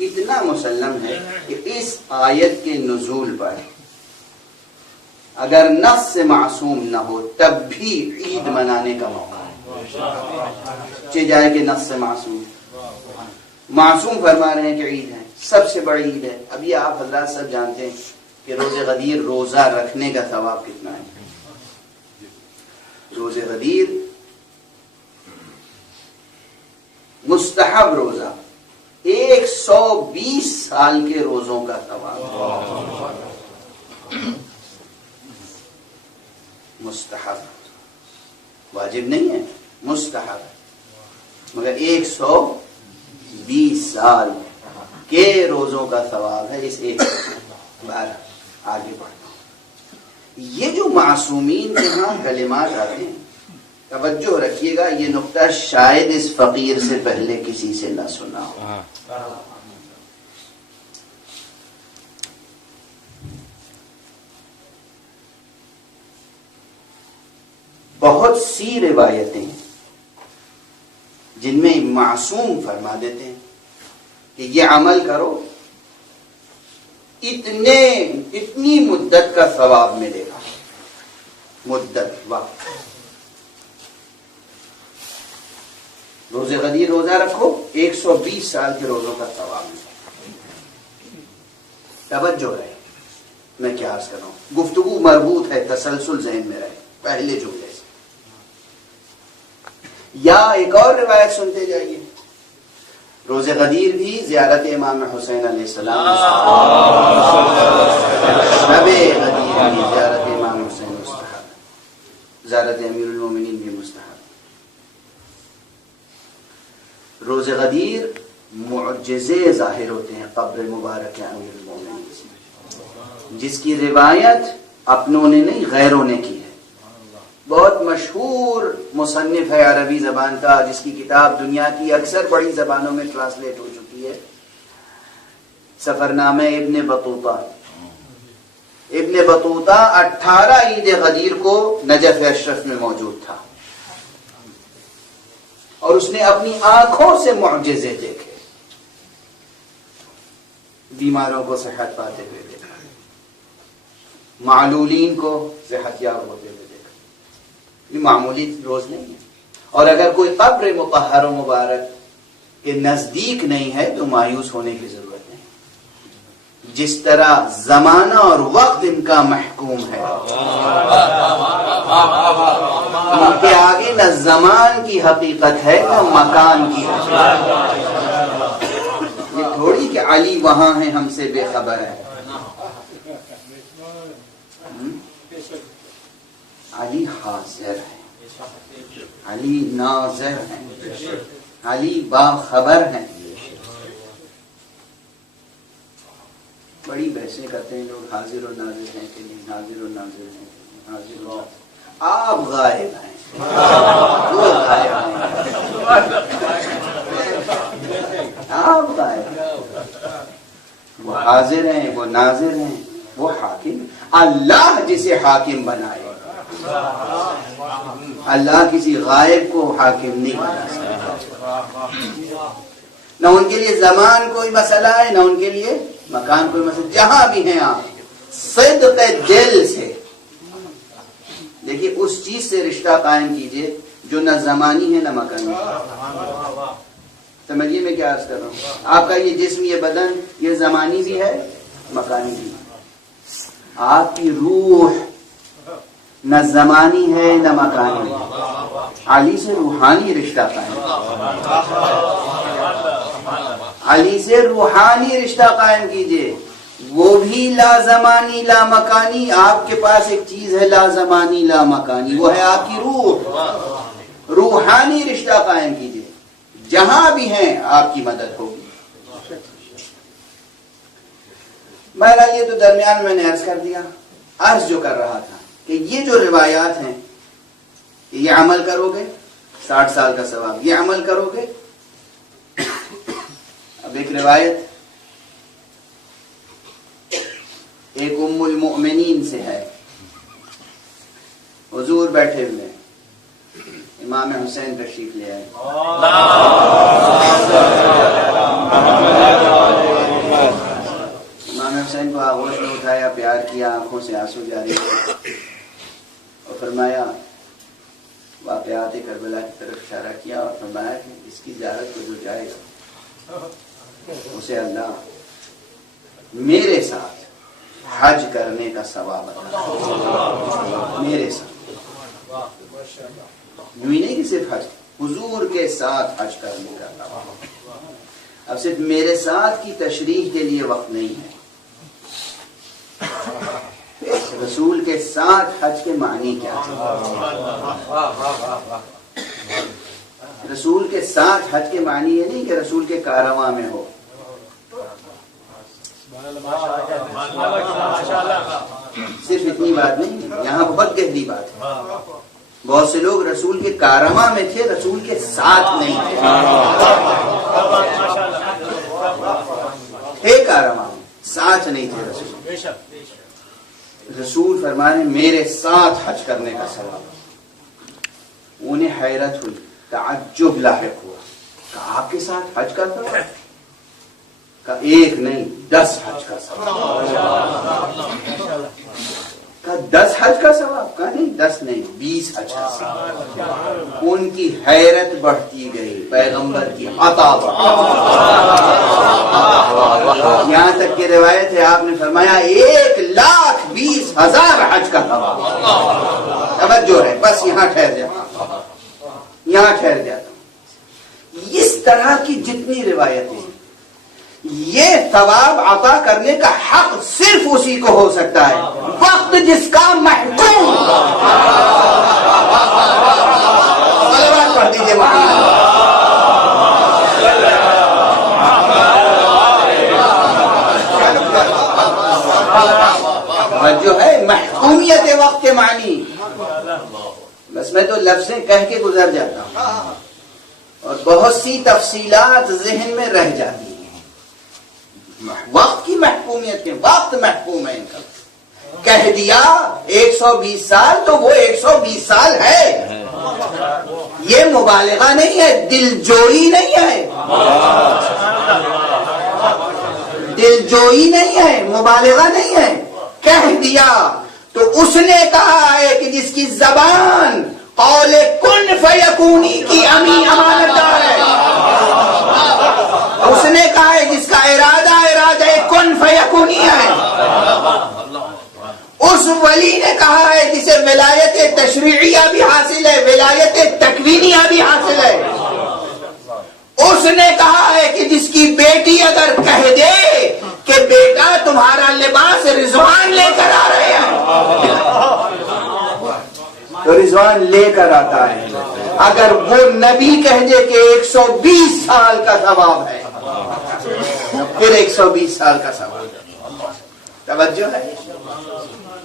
اتنا مسلم ہے کہ اس آیت کے نزول پر اگر نص سے معصوم نہ ہو تب بھی عید منانے کا موقع ہے، چہ جائے کہ نص سے معصوم فرما رہے ہیں کہ عید ہے، سب سے بڑی عید ہے۔ اب یہ آپ حضرات سب جانتے ہیں کہ روزہ غدیر روزہ رکھنے کا ثواب کتنا ہے۔ روزہ غدیر مستحب روزہ 120 سال کے روزوں کا ثواب، مستحب، واجب نہیں ہے، مستحب، مگر 120 سال کے روزوں کا ثواب ہے اس ایک بار۔ آگے بڑھنا، یہ جو معصومین کے ہاں کلمات آتے ہیں، توجہ رکھیے گا، یہ نقطہ شاید اس فقیر سے پہلے کسی سے نہ سنا ہو۔ بہت سی روایتیں جن میں معصوم فرما دیتے ہیں کہ یہ عمل کرو، اتنی مدت کا ثواب ملے گا، مدت، وقت۔ روزہ غدیر روزہ رکھو، 120 سال کے روزوں کا ثواب ملے گا۔ توجہ رہے، میں کیا عرض کر رہا ہوں، گفتگو مربوط ہے، تسلسل ذہن میں رہے پہلے جملے سے۔ یا ایک اور روایت سنتے جائیے، روزہ غدیر بھی زیارت امام حسین علیہ السلام، شب غدیر بھی زیارت امام حسین مستحب، زیارت امیر المومنین بھی مستحب۔ روزہ غدیر معجزے ظاہر ہوتے ہیں قبر مبارک امیر المومنین سے، جس کی روایت اپنوں نے نہیں غیروں نے کی ہے۔ بہت مشہور مصنف ہے عربی زبان کا، جس کی کتاب دنیا کی اکثر بڑی زبانوں میں ٹرانسلیٹ ہو چکی ہے، سفرنامہ ابن بطوطہ۔ ابن بطوطہ 18 عید غدیر کو نجف اشرف میں موجود تھا، اور اس نے اپنی آنکھوں سے معجزے دیکھے، بیماروں کو صحت پاتے ہوئے دیکھا، معلولین کو صحت یاب ہوتے ہوئے دیکھا۔ یہ معمولی روز نہیں ہے، اور اگر کوئی قبر مطہر و مبارک کے نزدیک نہیں ہے تو مایوس ہونے کی ضرورت نہیں، جس طرح زمانہ اور وقت ان کا محکوم ہے، ان کے آگے نہ زمان کی حقیقت ہے نہ مکان کی حقیقت۔ یہ تھوڑی کہ علی وہاں ہے ہم سے بے خبر ہے، علی حاضر ہے، علی ناظر ہے، علی باخبر ہے۔ بڑی بحثیں کرتے ہیں لوگ، حاضر و ناظر ہیں کہ نہیں، حاضر و ناظر ہیں کہ نہیں، حاضر و آپ غائب ہیں، وہ غائب ہیں، آپ غائب ہیں، وہ حاضر ہیں، وہ ناظر ہیں، وہ حاکم۔ اللہ جسے حاکم بنائے، اللہ کسی غائب کو حاکم نہیں بنا سکتا۔ نہ ان کے لیے زمان کوئی مسئلہ ہے، نہ ان کے لیے مکان کوئی مسئلہ۔ جہاں بھی ہیں آپ صدق دل سے دیکھیے، اس چیز سے رشتہ قائم کیجئے جو نہ زمانی ہے نہ مکانی ہے۔ سمجھیے میں کیا عرض کر رہا ہوں، آپ کا یہ جسم، یہ بدن، یہ زمانی بھی ہے مکانی بھی ہے۔ آپ کی روح نہ زمانی ہے نہ مکانی ہے، علی سے روحانی رشتہ قائم، علی سے روحانی رشتہ قائم کیجئے، وہ بھی لا زمانی لا مکانی۔ آپ کے پاس ایک چیز ہے لا زمانی لا مکانی، وہ ہے آپ کی روح، روحانی رشتہ قائم کیجئے، جہاں بھی ہیں آپ کی مدد ہوگی۔ بہرحال یہ تو درمیان میں نے عرض کر دیا۔ عرض جو کر رہا تھا کہ یہ جو روایات ہیں، یہ عمل کرو گے 60 سال کا ثواب، یہ عمل کرو گے۔ اب ایک روایت ایک ام المؤمنین سے ہے، حضور بیٹھے ہوئے، امام حسین تشریف لے آئے، انتظار کیا، آنکھوں سے آنسو جاری ہوئے اور فرمایا، واقعات کربلا کی طرف اشارہ کیا اور فرمایا کہ اس کی زیارت کو جو جائے گا اسے اللہ میرے ساتھ حج کرنے کا ثواب عطا کرے، میرے ساتھ، یوں ہی نہیں کہ صرف حج، حضور کے ساتھ حج کرنے کا ثواب۔ اب صرف میرے ساتھ کی تشریح کے لیے وقت نہیں ہے، رسول کے ساتھ حج کے معنی کیا ہے؟ رسول کے ساتھ حج کے معنی یہ نہیں کہ رسول کے کارواں میں ہو، صرف اتنی بات نہیں ہے، یہاں بہت گہری بات ہے۔ بہت سے لوگ رسول کے کارواں میں تھے، رسول کے ساتھ نہیں تھے کارواں میں، ساتھ نہیں تھے رسول۔ رسول فرمانے میرے ساتھ حج کرنے کا ثواب۔ انہیں حیرت ہوئی، تعجب لاحق ہوا، کہا آپ کے ساتھ حج کرتا ہوں؟ کہا ایک نہیں 10 حج کا ثواب۔ کہا 10 حج کا ثواب؟ کہا نہیں 10 نہیں 20 حج کا ثواب۔ ان کی حیرت بڑھتی گئی، پیغمبر کی عطا بڑھتی، یہاں تک کہ روایت ہے آپ نے فرمایا 1,20,000 حج کا ثواب۔ توجہ ہے، بس یہاں ٹھہر جاتا ہوں، یہاں ٹھہر جاتا ہوں۔ اس طرح کی جتنی روایتیں، یہ ثواب عطا کرنے کا حق صرف اسی کو ہو سکتا ہے وقت جس کا محکوم۔ صلوات پڑھ دیجیے جو ہے محکومیت وقت کے معنی، بس میں تو لفظیں کہہ کے گزر جاتا ہوں اور بہت سی تفصیلات ذہن میں رہ جاتی ہیں۔ وقت کی محکومیت کے، وقت محکوم ہے ان کا، کہہ دیا 120 سال تو وہ 120 سال ہے، یہ مبالغہ نہیں ہے، دل جوئی نہیں ہے، دل جوئی نہیں ہے، مبالغہ نہیں ہے، کہہ دیا تو اس نے کہا ہے کہ جس کی زبان قول کن فیکونی کی امانت دار ہے، اس نے کہا ہے جس کا ارادہ کن فیکونی ہے، اس ولی نے کہا ہے جسے ولایت تشریعیہ بھی حاصل ہے، ولایت تکوینیہ بھی حاصل ہے، اس نے کہا ہے کہ جس کی بیٹی اگر کہہ دے کہ بیٹا تمہارا لباس رضوان لے کر آ رہے ہیں تو رضوان لے کر آتا ہے، اگر وہ نبی کہہ دے کہ 120 سال کا ثواب ہے پھر 120 سال کا ثواب۔ توجہ ہے؟